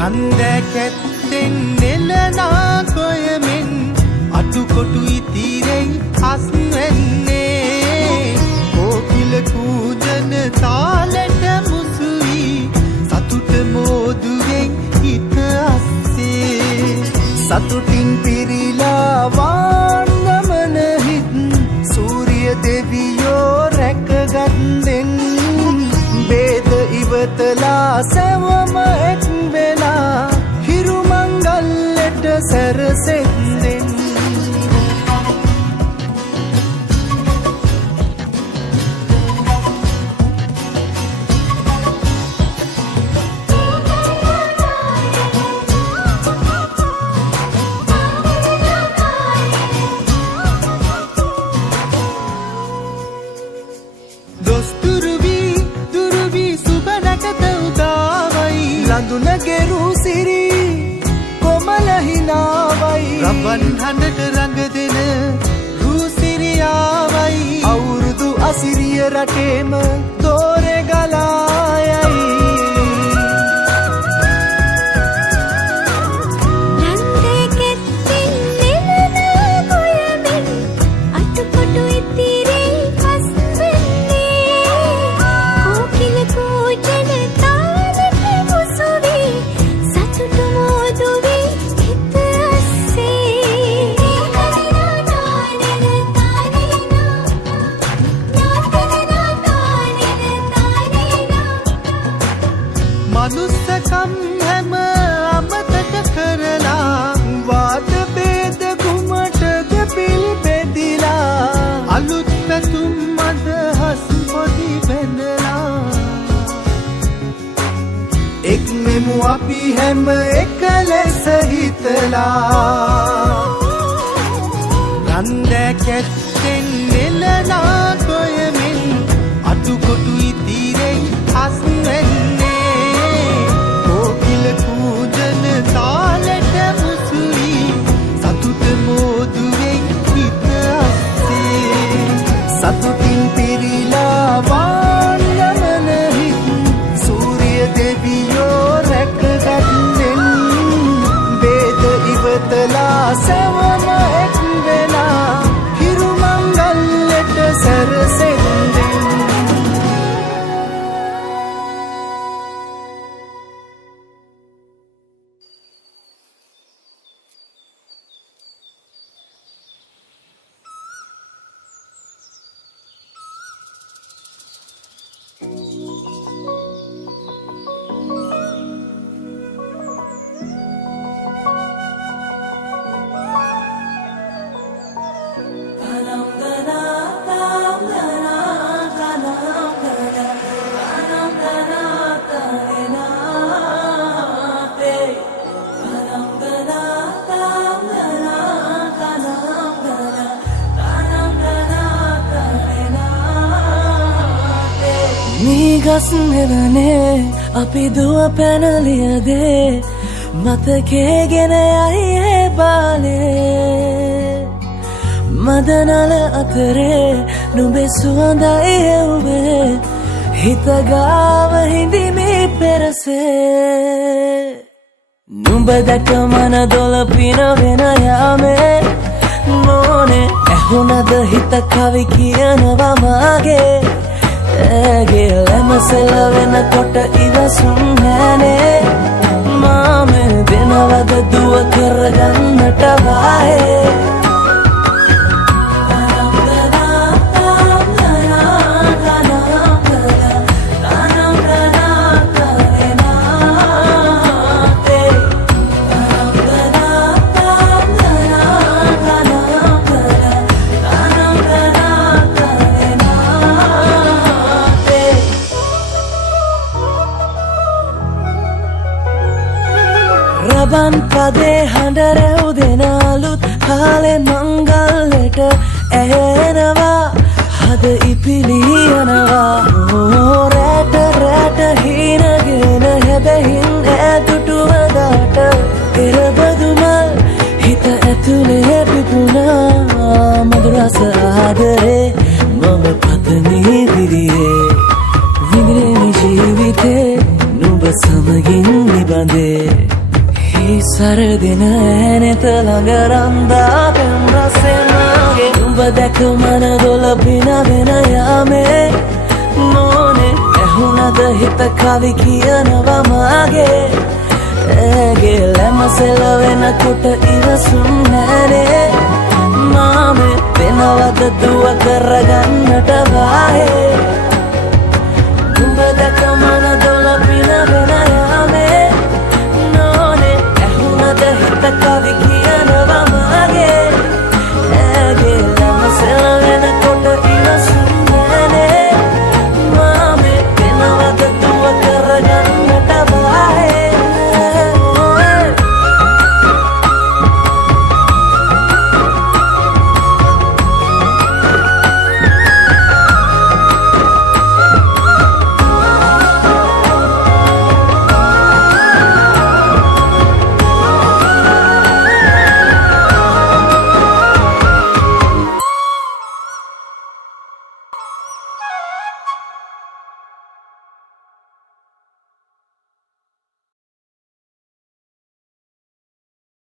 රන්දැකැත්තෙන් නෙලනා කොයමෙන් අටුකොටු ඉතිරෙයි අස්වැන්නේ කෝකිල කූජන තාලෙට මුසුවී සතුට මෝදුවෙන් හිත අස්සේ සතුටින් පිරිලා වාන්ගමන හිත් සූරිය දෙවියෝ රැකගත්තෙන් බේද ඉවතලා සැවම එක් වෙලා හිරු මංගල්ලෙට සැරසෙන්දෙන් ලඳුනගෙරු සිරි කොමල හිනාවයි රබන් හඬට රඟ දෙන රූසිරියාවයි අවුරුදු අසිරිය රටේම තෝරෙ ගලායයි මනුස්සකම් හැම අමතක කරලා වාද බේද කුමටද පිල් බෙදිලා අලුත් පැතුම් අදහස් පොඩි බැඳලා එක් මෙමු අපි හැම එක ලෙස හිතලා රන්දැකැත්තෙන් නෙලනා කොයමින් අටුකොටු ඉතිරෙයි අස්වැන්නේ පූජන තාලෙට මුසුවී සතුට මෝදුවෙන් හිත අස්සේ සතුටින් පිරිලා වාන්ගමන හිත් සූරිය දෙවියෝ රැකගත්තෙන් බේද ඉවතලා සැවම එක් වෙලා හිරු මංගල්ලෙට සැරසෙන්දෙන් ගස් නෙවනේ අපි දුව පැනලියදේ මතකේගෙන යයි ඒ බාලේ මදනල අතරේ නුඹේ සුවඳයි එව්වේ හිත ගාව හිඳිමි පෙරසේ නුඹ දැක මන දොළ පිනවෙන යාමේ නෝනේ ඇහුණද හිත කවි කියනවා මාගේ ඇගේ ලැමසෙල වෙනකොට ඉවසුම් නෑනේ මාමේ දෙනවද දුව කරගන්නට වායේ රබන් පදේ හඬ රැව් දෙන අලුත් කාලේ මංගල්ලෙට ඇහෙනවා හද ඉපිලියනවා රැට රැට හීනගෙන හැබැහින් ඈදුටුවදාට එරබදුමල් හිත ඇතුලේ පිපුණා මధుරස ආදරේ මම පතමි දිරියේ විඳිනේ ජීවිතේ නුඹ සමගින් නිබඳේ හි සරදින ඇනෙත ළඟ රන්දා පෙම් රසෙනගේ උඹ දැක මන දොල පිනවෙන යාමේ මොනේ ඇහුණද හිත කවි කියනවා මාගේ ඇගේ ලැමසෙල වෙනකොට ඉවසුම් නැනේ මාමේ වෙනවද දුව කරගන්නට වාහේ